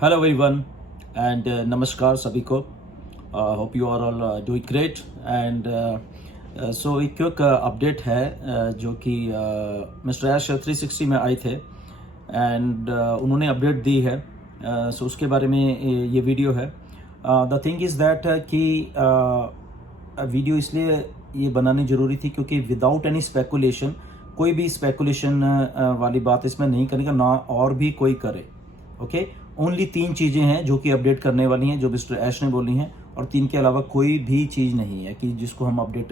Hello everyone and नमस्कार सभी को. Hope you are all doing great and so एक क्विक अपडेट है जो कि मिस्टर ऐश 360 में आए थे एंड उन्होंने अपडेट दी है. सो उसके बारे में ये वीडियो है. द थिंग इज़ दैट कि वीडियो इसलिए ये बनानी ज़रूरी थी क्योंकि विदाउट एनी स्पेकुलेशन, कोई भी स्पेकुलेशन वाली बात इसमें नहीं करने का, ना और भी कोई करे. ओके ओनली 3 चीज़ें हैं जो कि अपडेट करने वाली हैं, जो मिस्टर ऐश ने बोली हैं, और 3 के अलावा कोई भी चीज़ नहीं है कि जिसको हम अपडेट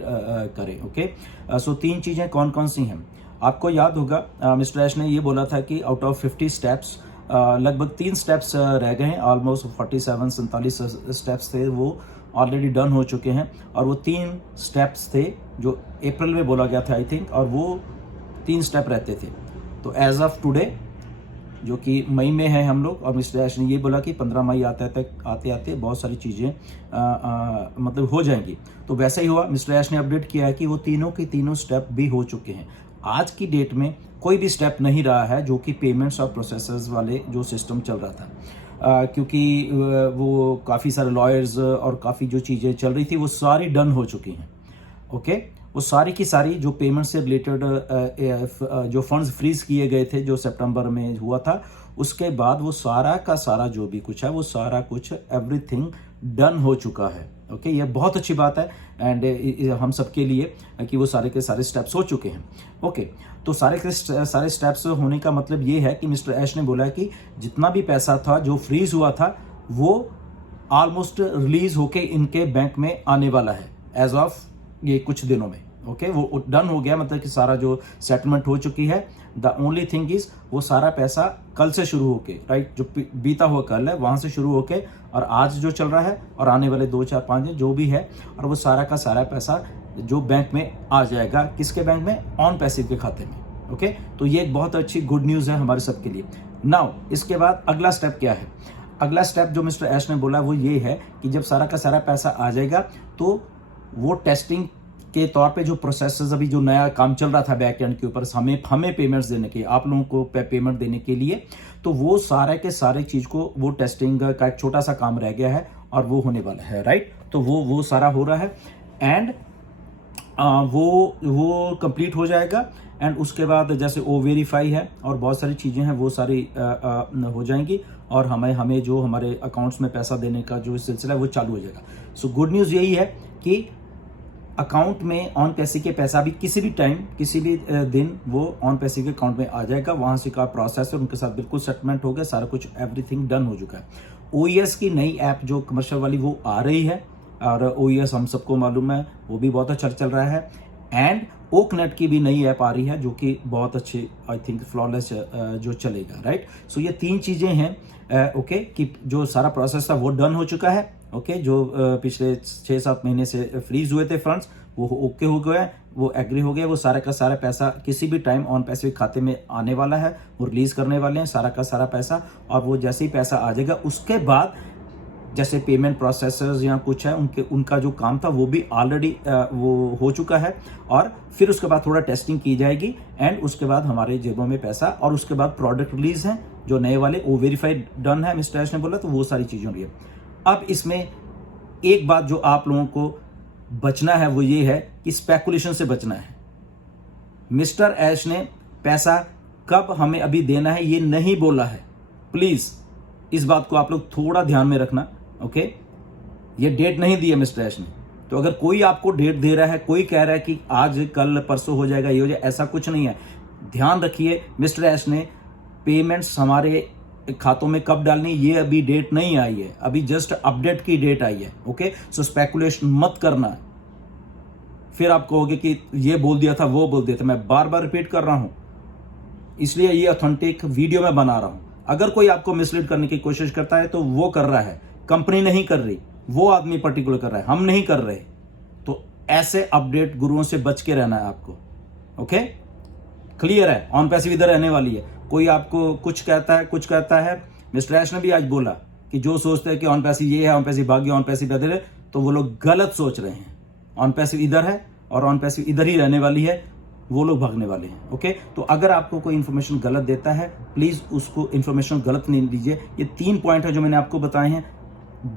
करें. ओके सो 3 चीज़ें कौन कौन सी हैं आपको याद होगा. मिस्टर ऐश ने ये बोला था कि आउट ऑफ 50 स्टेप्स लगभग 3 स्टेप्स रह गए हैं. ऑलमोस्ट 47 स्टेप्स थे वो ऑलरेडी डन हो चुके हैं, और वो 3 स्टेप्स थे जो अप्रैल में बोला गया था आई थिंक, और वो 3 स्टेप रहते थे. तो एज ऑफ टुडे जो कि मई में है हम लोग, और मिस्टर ऐश ने ये बोला कि 15 मई आते आते बहुत सारी चीज़ें मतलब हो जाएंगी. तो वैसा ही हुआ. मिस्टर ऐश ने अपडेट किया है कि वो तीनों के तीनों स्टेप भी हो चुके हैं. आज की डेट में कोई भी स्टेप नहीं रहा है जो कि पेमेंट्स और प्रोसेसर्स वाले जो सिस्टम चल रहा था, क्योंकि वो काफ़ी सारे लॉयर्स और काफ़ी जो चीज़ें चल रही थी वो सारी डन हो चुकी हैं. ओके वो सारी की सारी जो पेमेंट से रिलेटेड जो फंड्स फ्रीज किए गए थे जो सितंबर में हुआ था, उसके बाद वो सारा का सारा जो भी कुछ है वो सारा कुछ एवरीथिंग डन हो चुका है. ओके ये बहुत अच्छी बात है एंड हम सबके लिए कि वो सारे के सारे स्टेप्स हो चुके हैं. ओके तो सारे के सारे स्टेप्स होने का मतलब ये है कि मिस्टर ऐश ने बोला कि जितना भी पैसा था जो फ्रीज हुआ था वो ऑलमोस्ट रिलीज होके इनके बैंक में आने वाला है एज ऑफ ये कुछ दिनों में. ओके वो डन हो गया, मतलब कि सारा जो सेटलमेंट हो चुकी है. द ओनली थिंग इज वो सारा पैसा कल से शुरू होके, राइट, जो बीता हुआ कल है वहां से शुरू होके और आज जो चल रहा है और आने वाले 2-4-5 दिन जो भी है, और वो सारा का सारा पैसा जो बैंक में आ जाएगा. किसके बैंक में? ऑन पैसिव के खाते में. ओके तो ये एक बहुत अच्छी गुड न्यूज़ है हमारे सबके लिए. नाउ इसके बाद अगला स्टेप क्या है? अगला स्टेप जो मिस्टर ऐश ने बोला वो ये है कि जब सारा का सारा पैसा आ जाएगा तो वो टेस्टिंग के तौर पे जो प्रोसेस अभी जो नया काम चल रहा था बैक एंड के ऊपर हमें पेमेंट्स देने के, आप लोगों को पेमेंट देने के लिए, तो वो सारे के सारे चीज को वो टेस्टिंग का एक छोटा सा काम रह गया है और वो होने वाला है. राइट तो वो सारा हो रहा है एंड वो कंप्लीट हो जाएगा. एंड उसके बाद जैसे ओ वेरीफाई है और बहुत सारी चीज़ें हैं वो सारी हो जाएंगी और हमें जो हमारे अकाउंट्स में पैसा देने का जो सिलसिला है वो चालू हो जाएगा. सो गुड न्यूज़ यही है कि अकाउंट में ऑन पैसे के पैसा भी किसी भी टाइम किसी भी दिन वो ऑन पैसे के अकाउंट में आ जाएगा. वहाँ से का प्रोसेस है उनके साथ बिल्कुल सेटलमेंट हो गया, सारा कुछ एवरीथिंग डन हो चुका है. ओईएस की नई ऐप जो कमर्शियल वाली वो आ रही है, और ओईएस हम सबको मालूम है वो भी बहुत अच्छा चल रहा है. एंड ओकनेट की भी नई ऐप आ रही है जो कि बहुत अच्छी, आई थिंक फ्लॉलेस जो चलेगा. राइट सो ये 3 चीज़ें हैं. ओके कि जो सारा प्रोसेस था वो डन हो चुका है. ओके जो पिछले 6-7 महीने से फ्रीज हुए थे फंड्स वो ओके हो गए, वो एग्री हो गए. वो सारा का सारा पैसा किसी भी टाइम ऑन पैसे खाते में आने वाला है, वो रिलीज करने वाले हैं सारा का सारा पैसा. और वो जैसे ही पैसा आ जाएगा उसके बाद जैसे पेमेंट प्रोसेसर्स या कुछ है उनका जो काम था वो भी ऑलरेडी वो हो चुका है. और फिर उसके बाद थोड़ा टेस्टिंग की जाएगी एंड उसके बाद हमारे जेबों में पैसा, और उसके बाद प्रोडक्ट रिलीज है जो नए वाले वो वेरीफाइड डन है मिस्टर ऐश ने बोला, तो वो सारी चीज़ें हो रही है. अब इसमें एक बात जो आप लोगों को बचना है वो ये है कि स्पेकुलेशन से बचना है. मिस्टर ऐश ने पैसा कब हमें अभी देना है ये नहीं बोला है. प्लीज इस बात को आप लोग थोड़ा ध्यान में रखना. ओके ये डेट नहीं दी है मिस्टर ऐश ने. तो अगर कोई आपको डेट दे रहा है, कोई कह रहा है कि आज कल परसों हो जाएगा, ये हो जाएगा, ऐसा कुछ नहीं है. ध्यान रखिए मिस्टर ऐश ने पेमेंट्स हमारे खातों में कब डालनी ये अभी डेट नहीं आई है, अभी जस्ट अपडेट की डेट आई है. ओके सो स्पेकुलेशन मत करना. फिर आप कहोगे कि ये बोल दिया था वो बोल दिया था. मैं बार बार रिपीट कर रहा हूं, इसलिए ये ऑथेंटिक वीडियो में बना रहा हूं. अगर कोई आपको मिसलीड करने की कोशिश करता है तो वो कर रहा है, कंपनी नहीं कर रही, वो आदमी पर्टिकुलर कर रहा है, हम नहीं कर रहे. तो ऐसे अपडेट गुरुओं से बच के रहना है आपको. ओके क्लियर है? ऑन पैसिव इधर रहने वाली है. कोई आपको कुछ कहता है. मिस्टर ऐश ने भी आज बोला कि जो सोचते हैं कि ऑन पैसिव ये है, ऑन पैसिव भाग्य, ऑन पैसिव इधर है, तो वो लोग गलत सोच रहे हैं. ऑन पैसिव इधर है और ऑन पैसिव इधर ही रहने वाली है. वो लोग भागने वाले हैं। ओके, तो अगर आपको कोई इन्फॉर्मेशन गलत देता है, प्लीज उसको इन्फॉर्मेशन गलत नहीं दीजिए। ये 3 पॉइंट है जो मैंने आपको बताए हैं,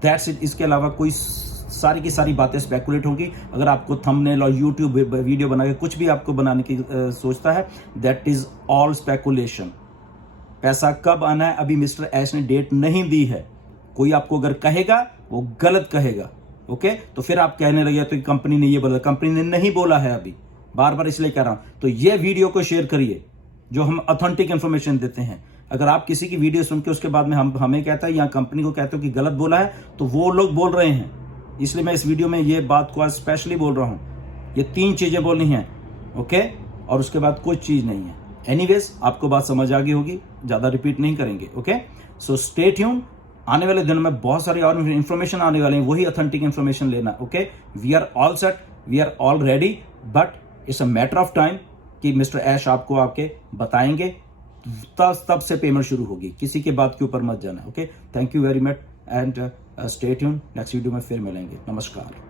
दैट्स इट। इसके अलावा कोई सारी की सारी बातें स्पेकुलेट होंगी। अगर आपको थंबनेल और यूट्यूब वीडियो बना के कुछ भी आपको बनाने की सोचता है, दैट इज ऑल स्पेकुलेशन। पैसा कब आना है अभी मिस्टर ऐश ने डेट नहीं दी है। कोई आपको अगर कहेगा वो गलत कहेगा। ओके, तो फिर आप कहने लगे तो कंपनी ने ये बोला, कंपनी ने नहीं बोला है अभी, बार बार इसलिए कह रहा हूं। तो ये वीडियो को शेयर करिए जो हम ऑथेंटिक इंफॉर्मेशन देते हैं। अगर आप किसी की वीडियो सुन के उसके बाद में हमें कहता है या कंपनी को कहते हो कि गलत बोला है, तो वो लोग बोल रहे हैं। इसलिए मैं इस वीडियो में ये बात को आज स्पेशली बोल रहा हूं। ये 3 चीजें बोलनी है। ओके, और उसके बाद कोई चीज नहीं है। एनीवेज, आपको बात समझ आ गई होगी, ज्यादा रिपीट नहीं करेंगे। Okay, so stay tune. आने वाले दिनों में बहुत सारी और इंफॉर्मेशन आने वाले हैं, वही ऑथेंटिक इंफॉर्मेशन लेना। Okay, we are all set, we are all ready, but it's a matter of time कि मिस्टर ऐश आपको आपके बताएंगे, तब से पेमेंट शुरू होगी। किसी के बात के ऊपर मत जाना। Okay, thank you very much and stay tune. Next video में फिर मिलेंगे। नमस्कार।